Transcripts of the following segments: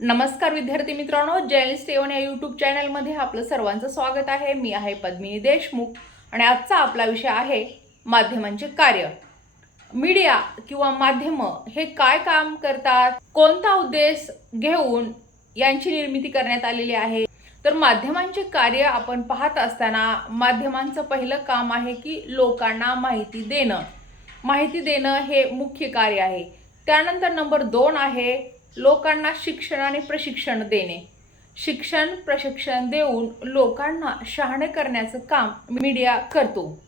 नमस्कार विद्यार्थी मित्रांनो जैन सेवन या यूट्यूब चॅनलमध्ये आपलं सर्वांचं स्वागत आहे. मी आहे पद्मिनी देशमुख आणि आजचा आपला विषय आहे माध्यमांचे कार्य. मीडिया किंवा माध्यमं हे काय काम करतात? कोणता उद्देश घेऊन यांची निर्मिती करण्यात आलेली आहे? तर माध्यमांचे कार्य आपण पाहत असताना माध्यमांचं पहिलं काम आहे की लोकांना माहिती देणं. माहिती देणं हे मुख्य कार्य आहे. त्यानंतर नंबर दोन आहे लोकांना शिक्षण आणि प्रशिक्षण देणे. शिक्षण प्रशिक्षण देऊन लोकांना शहाणे करण्याचं काम मीडिया करतो.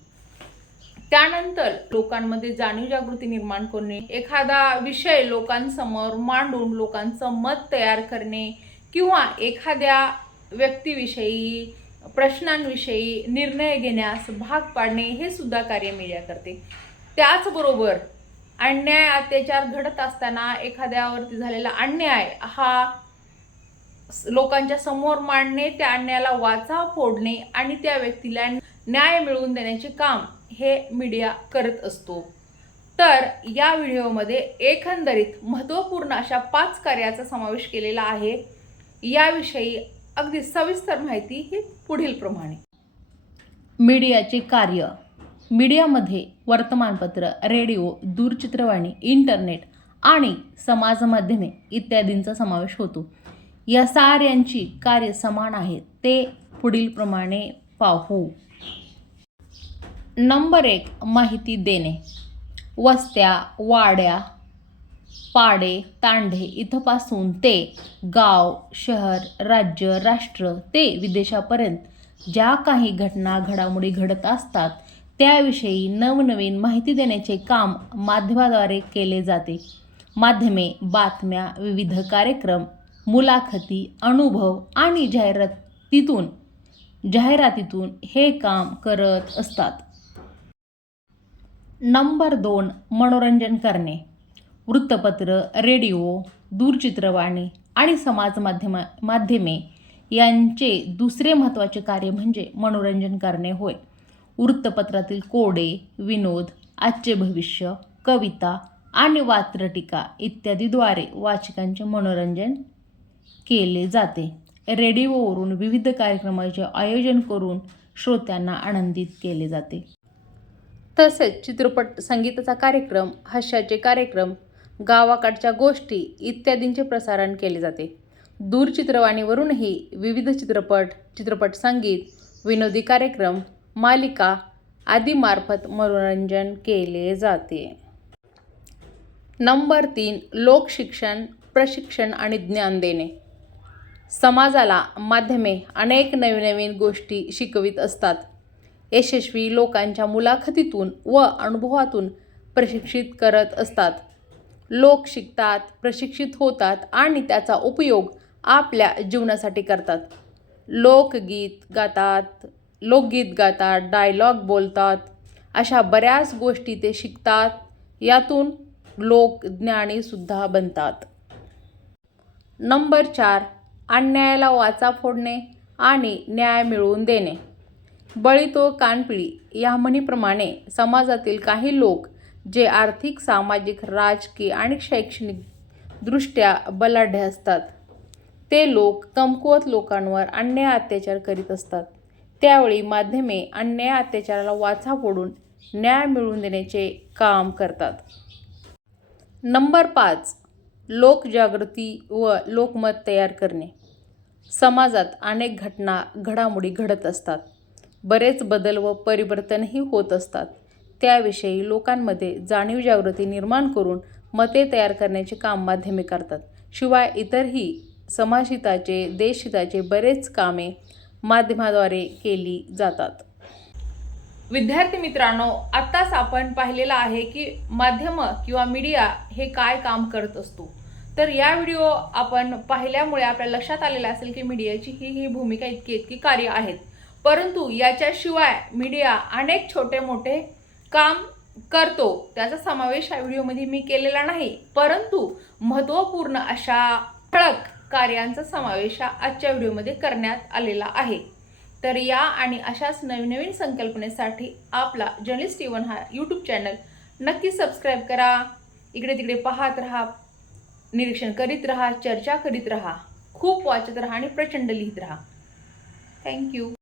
त्यानंतर लोकांमध्ये जाणीव जागृती निर्माण करणे. एखादा विषय लोकांसमोर मांडून लोकांचं मत तयार करणे किंवा एखाद्या व्यक्तीविषयी प्रश्नांविषयी निर्णय घेण्यास भाग पाडणे हे सुद्धा कार्य मीडिया करते. त्याचबरोबर अन्याय अत्याचार घडत असताना एखाद्यावरती झालेला अन्याय हा लोकांच्या समोर मांडणे त्या अन्यायाला वाचा फोडणे आणि त्या व्यक्तीला न्याय मिळवून देण्याचे काम हे मीडिया करत असतो. तर या व्हिडिओमध्ये एकंदरीत महत्त्वपूर्ण अशा पाच कार्याचा समावेश केलेला आहे. याविषयी अगदी सविस्तर माहिती ही पुढील प्रमाणे मीडियाचे कार्य. मीडियामध्ये वर्तमानपत्र रेडिओ दूरचित्रवाणी इंटरनेट आणि समाजमाध्यमे इत्यादींचा समावेश होतो. या साऱ्यांची कार्य समान आहेत ते पुढील प्रमाणे पाहू. नंबर एक माहिती देणे. वस्त्या वाड्या पाडे तांडे इथंपासून ते गाव शहर राज्य राष्ट्र ते विदेशापर्यंत ज्या काही घटना घडामोडी घडत असतात त्याविषयी नवनवीन माहिती देण्याचे काम माध्यमाद्वारे केले जाते. माध्यमे बातम्या विविध कार्यक्रम मुलाखती अनुभव आणि जाहिरातीतून जाहिरातीतून हे काम करत असतात. नंबर दोन मनोरंजन करणे. वृत्तपत्र रेडिओ दूरचित्रवाणी आणि समाज माध्यमा माध्यमे यांचे दुसरे महत्त्वाचे कार्य म्हणजे मनोरंजन करणे होय. वृत्तपत्रातील कोडे विनोद आजचे भविष्य कविता आणि वात्रटिका इत्यादीद्वारे वाचकांचे मनोरंजन केले जाते. रेडिओवरून विविध कार्यक्रमाचे आयोजन करून श्रोत्यांना आनंदित केले जाते. तसेच चित्रपट संगीताचा कार्यक्रम हास्याचे कार्यक्रम गावाकडच्या गोष्टी इत्यादींचे प्रसारण केले जाते. दूरचित्रवाणीवरूनही विविध चित्रपट चित्रपट संगीत विनोदी कार्यक्रम मालिका आदीमार्फत मनोरंजन केले जाते. नंबर तीन लोकशिक्षण प्रशिक्षण आणि ज्ञान देणे. समाजाला माध्यमे अनेक नवीन नवीन गोष्टी शिकवित असतात. यशस्वी लोकांच्या मुलाखतीतून व अनुभवातून प्रशिक्षित करत असतात. लोक शिकतात प्रशिक्षित होतात आणि त्याचा उपयोग आपल्या जीवनासाठी करतात. लोकगीत गातात लोकगीत गातात डायलॉग बोलतात अशा बऱ्याच गोष्टी ते शिकतात. यातून लोक ज्ञानीसुद्धा बनतात. नंबर चार अन्यायाला वाचा फोडणे आणि न्याय मिळवून देणे. बळी तो कानपिळी या म्हणीप्रमाणे समाजातील काही लोक जे आर्थिक सामाजिक राजकीय आणि शैक्षणिक दृष्ट्या बलाढ्य असतात. ते लोक कमकुवत लोकांवर अन्याय अत्याचार करीत असतात. त्यावेळी माध्यमे अन्याय अत्याचाराला वाचा फोडून न्याय मिळवून देण्याचे काम करतात. नंबर पाच लोकजागृती व लोकमत तयार करणे. समाजात अनेक घटना घडामोडी घडत असतात. बरेच बदल व परिवर्तनही होत असतात. त्याविषयी लोकांमध्ये जाणीव जागृती निर्माण करून मते तयार करण्याचे काम माध्यमे करतात. शिवाय इतरही समाजहिताचे देशहिताचे बरेच कामे माध्यमाद्वारे केली जातात. विद्यार्थी मित्रांनो आत्ताच आपण पाहिलेलं आहे की माध्यम किंवा मीडिया हे काय काम करत असतो. तर या व्हिडिओ आपण पाहिल्यामुळे आपल्या लक्षात आलेलं असेल की मीडियाची ही ही भूमिका इतकी इतकी कार्य आहेत. परंतु याच्याशिवाय मीडिया अनेक छोटे मोठे काम करतो. त्याचा समावेश या व्हिडिओमध्ये मी केलेला नाही. परंतु महत्त्वपूर्ण अशा ठळक कार्यांचा समावेश हा आजच्या व्हिडिओमध्ये करण्यात आलेला आहे. तर या आणि अशाच नवीन नवीन संकल्पनेसाठी आपला जर्नलिस्ट इवन हा यूट्यूब चॅनल नक्की सबस्क्राईब करा. इकडे तिकडे पाहत राहा निरीक्षण करीत राहा चर्चा करीत राहा खूप वाचत राहा आणि प्रचंड लिहित राहा. थँक्यू